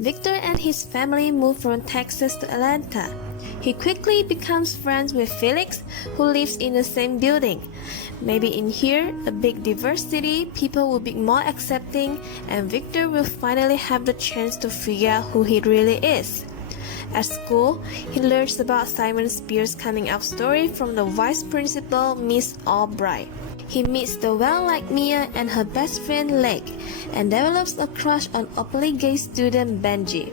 Victor and his family move from Texas to Atlanta. He quickly becomes friends with Felix, who lives in the same building. Maybe in here, a big diverse city, people will be more accepting, and Victor will finally have the chance to figure out who he really is. At school, he learns about Simon Spears' coming out story from the vice principal, Miss Albright. He meets the well-liked Mia and her best friend Lake, and develops a crush on openly gay student Benji.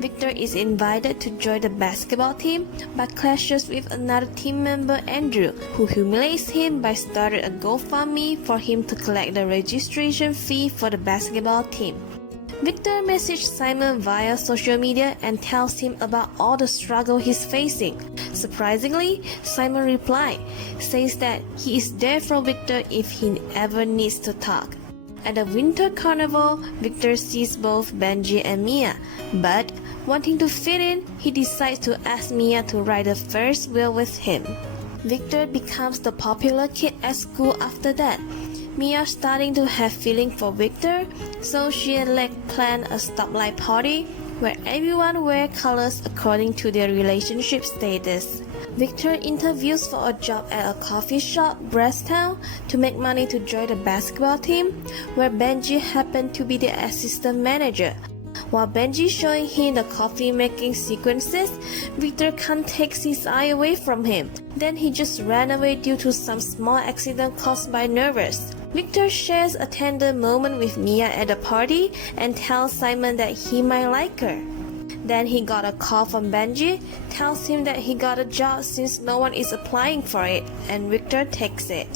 Victor is invited to join the basketball team, but clashes with another team member Andrew, who humiliates him by starting a GoFundMe for him to collect the registration fee for the basketball team. Victor messages Simon via social media and tells him about all the struggle he's facing. Surprisingly, Simon replies, says that he is there for Victor if he ever needs to talk. At the winter carnival, Victor sees both Benji and Mia, but wanting to fit in, he decides to ask Mia to write the first will with him. Victor becomes the popular kid at school after that. Mia starting to have feeling for Victor, so she and Lek plan a stoplight party where everyone wear colors according to their relationship status. Victor interviews for a job at a coffee shop, Bresttown, to make money to join the basketball team, where Benji happened to be the assistant manager. While Benji showing him the coffee making sequences, Victor can't take his eye away from him. Then he just ran away due to some small accident caused by nervous. Victor shares a tender moment with Mia at the party and tells Simon that he might like her. Then he got a call from Benji, tells him that he got a job since no one is applying for it, and Victor takes it.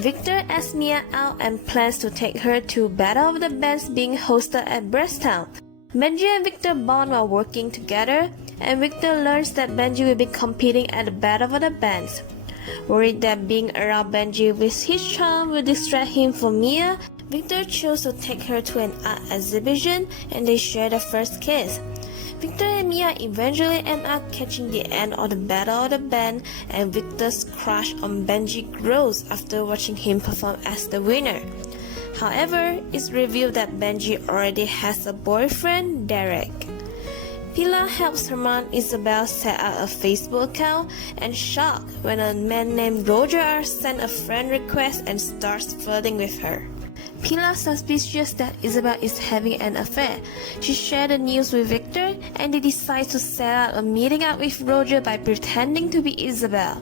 Victor asks Mia out and plans to take her to Battle of the Bands being hosted at Bresttown. Benji and Victor bond while working together, and Victor learns that Benji will be competing at the Battle of the Bands. Worried that being around Benji with his charm will distract him from Mia, Victor chose to take her to an art exhibition and they share the first kiss. Victor and Mia eventually end up catching the end of the Battle of the Band, and Victor's crush on Benji grows after watching him perform as the winner. However, it's revealed that Benji already has a boyfriend, Derek. Pilar helps her mom Isabel set up a Facebook account and shocked when a man named Roger sends a friend request and starts flirting with her. Pilar suspicious that Isabel is having an affair. She shared the news with Victor and they decide to set up a meeting up with Roger by pretending to be Isabel.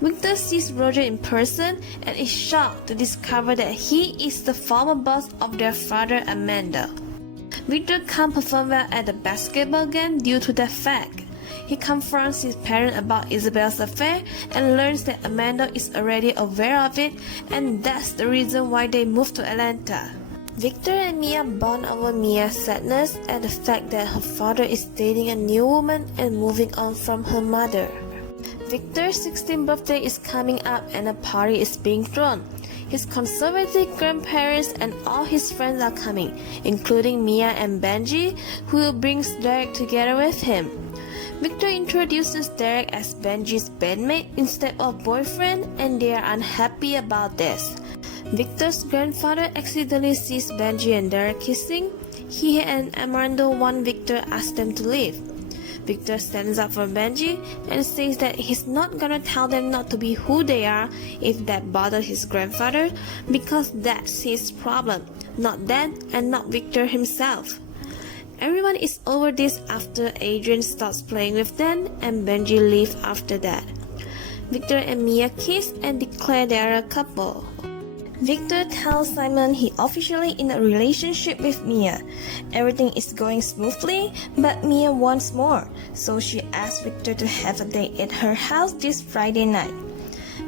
Victor sees Roger in person and is shocked to discover that he is the former boss of their father Amanda. Victor can't perform well at the basketball game due to that fact. He confronts his parents about Isabel's affair and learns that Amanda is already aware of it, and that's the reason why they moved to Atlanta. Victor and Mia bond over Mia's sadness at the fact that her father is dating a new woman and moving on from her mother. Victor's 16th birthday is coming up and a party is being thrown. His conservative grandparents and all his friends are coming, including Mia and Benji, who brings Derek together with him. Victor introduces Derek as Benji's bandmate instead of boyfriend, and they are unhappy about this. Victor's grandfather accidentally sees Benji and Derek kissing. He and Armando want Victor ask them to leave. Victor stands up for Benji and says that he's not gonna tell them not to be who they are if that bothers his grandfather, because that's his problem, not them and not Victor himself. Everyone is over this after Adrian starts playing with them and Benji leaves after that. Victor and Mia kiss and declare they are a couple. Victor tells Simon he officially in a relationship with Mia. Everything is going smoothly, but Mia wants more, so she asks Victor to have a date at her house this Friday night.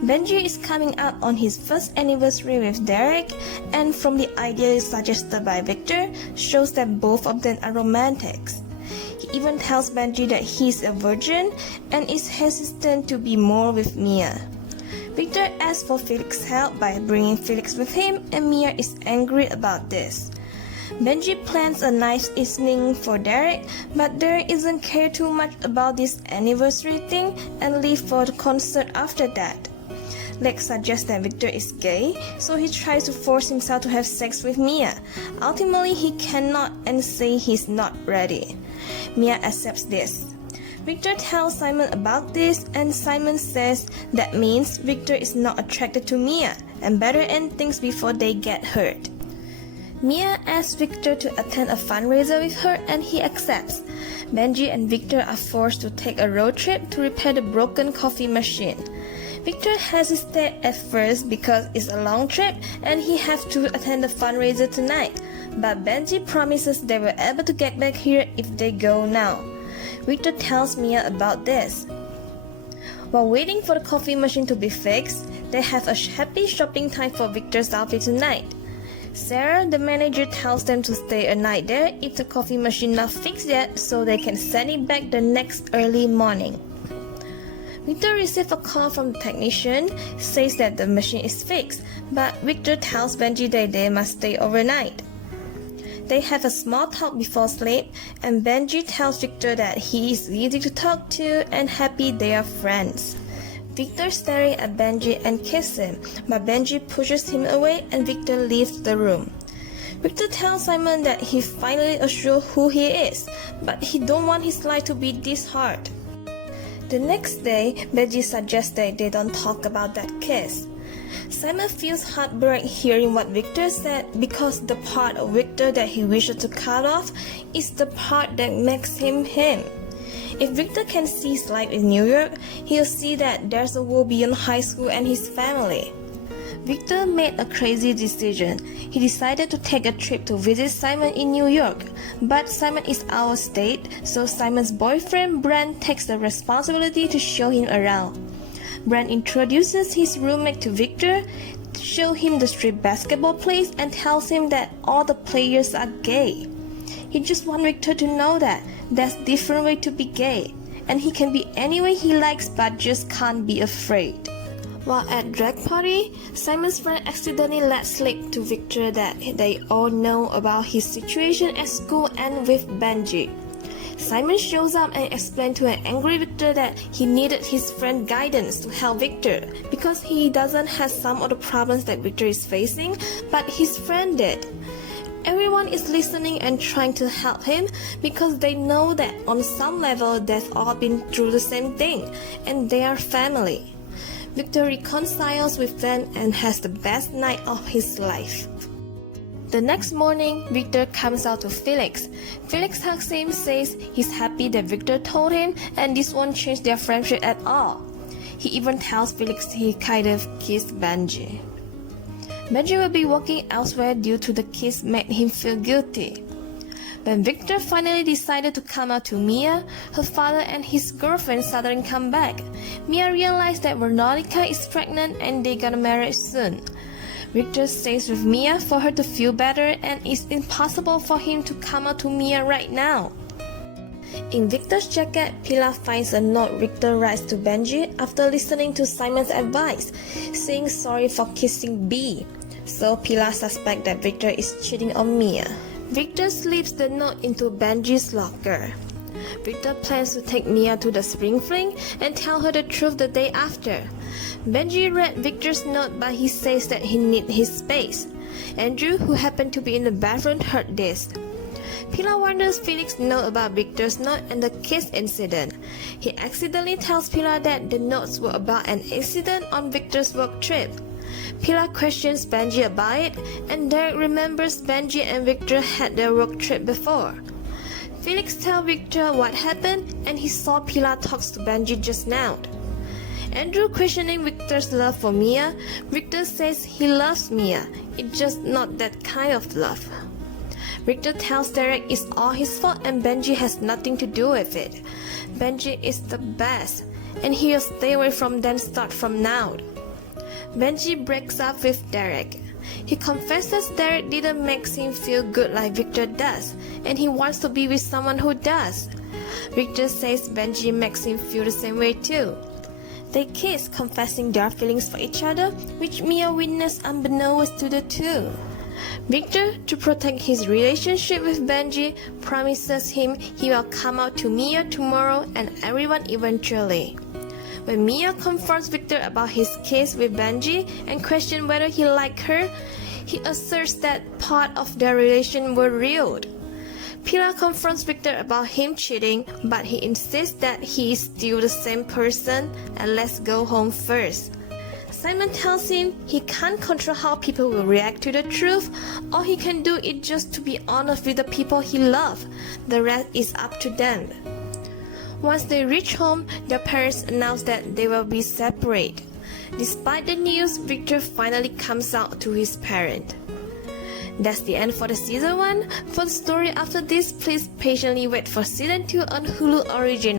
Benji is coming up on his first anniversary with Derek, and from the idea suggested by Victor, shows that both of them are romantics. He even tells Benji that he's a virgin and is hesitant to be more with Mia. Victor asks for Felix's help by bringing Felix with him, and Mia is angry about this. Benji plans a nice evening for Derek, but Derek doesn't care too much about this anniversary thing and leaves for the concert after that. Lex suggests that Victor is gay, so he tries to force himself to have sex with Mia. Ultimately, he cannot and says he's not ready. Mia accepts this. Victor tells Simon about this, and Simon says that means Victor is not attracted to Mia and better end things before they get hurt. Mia asks Victor to attend a fundraiser with her, and he accepts. Benji and Victor are forced to take a road trip to repair the broken coffee machine. Victor hesitates at first because it's a long trip and he has to attend the fundraiser tonight, but Benji promises they will be able to get back here if they go now. Victor tells Mia about this. While waiting for the coffee machine to be fixed, they have a happy shopping time for Victor's outfit tonight. Sarah, the manager, tells them to stay a night there if the coffee machine not fixed yet so they can send it back the next early morning. Victor receives a call from the technician, says that the machine is fixed, but Victor tells Benji that they must stay overnight. They have a small talk before sleep, and Benji tells Victor that he is easy to talk to and happy they are friends. Victor staring at Benji and kisses him, but Benji pushes him away and Victor leaves the room. Victor tells Simon that he finally assured who he is, but he don't want his life to be this hard. The next day, Benji suggests that they don't talk about that kiss. Simon feels heartbreak hearing what Victor said because the part of Victor that he wishes to cut off is the part that makes him him. If Victor can see his life in New York, he'll see that there's a world beyond high school and his family. Victor made a crazy decision. He decided to take a trip to visit Simon in New York, but Simon is out of state, so Simon's boyfriend Brent takes the responsibility to show him around. Brent introduces his roommate to Victor, shows him the street basketball place, and tells him that all the players are gay. He just wants Victor to know that there's a different way to be gay, and he can be any way he likes but just can't be afraid. While at drag party, Simon's friend accidentally let slip to Victor that they all know about his situation at school and with Benji. Simon shows up and explains to an angry Victor that he needed his friend's guidance to help Victor because he doesn't have some of the problems that Victor is facing, but his friend did. Everyone is listening and trying to help him because they know that on some level they've all been through the same thing and they are family. Victor reconciles with them and has the best night of his life. The next morning, Victor comes out to Felix. Felix hugs him, says he's happy that Victor told him and this won't change their friendship at all. He even tells Felix he kind of kissed Benji. Benji will be working elsewhere due to the kiss made him feel guilty. When Victor finally decided to come out to Mia, her father and his girlfriend suddenly come back. Mia realized that Veronica is pregnant and they got married soon. Victor stays with Mia for her to feel better and it's impossible for him to come out to Mia right now. In Victor's jacket, Pilar finds a note Victor writes to Benji after listening to Simon's advice, saying sorry for kissing B. So Pilar suspects that Victor is cheating on Mia. Victor slips the note into Benji's locker. Victor plans to take Mia to the spring fling and tell her the truth the day after. Benji read Victor's note, but he says that he needs his space. Andrew, who happened to be in the bathroom, heard this. Pilar wonders Felix knows about Victor's note and the kiss incident. He accidentally tells Pilar that the notes were about an incident on Victor's work trip. Pilar questions Benji about it, and Derek remembers Benji and Victor had their work trip before. Felix tells Victor what happened, and he saw Pilar talks to Benji just now. Andrew questioning Victor's love for Mia. Victor says he loves Mia, it's just not that kind of love. Victor tells Derek it's all his fault and Benji has nothing to do with it. Benji is the best, and he'll stay away from them start from now. Benji breaks up with Derek. He confesses Derek didn't make him feel good like Victor does, and he wants to be with someone who does. Victor says Benji makes him feel the same way too. They kiss, confessing their feelings for each other, which Mia witnessed unbeknownst to the two. Victor, to protect his relationship with Benji, promises him he will come out to Mia tomorrow and everyone eventually. When Mia confronts Victor about his kiss with Benji and questions whether he liked her, he asserts that part of their relation were real. Pilar confronts Victor about him cheating, but he insists that he is still the same person and let's go home first. Simon tells him he can't control how people will react to the truth. All he can do is just to be honest with the people he loves. The rest is up to them. Once they reach home, their parents announce that they will be separate. Despite the news, Victor finally comes out to his parents. That's the end for the season 1. For the story after this, please patiently wait for season 2 on Hulu Original.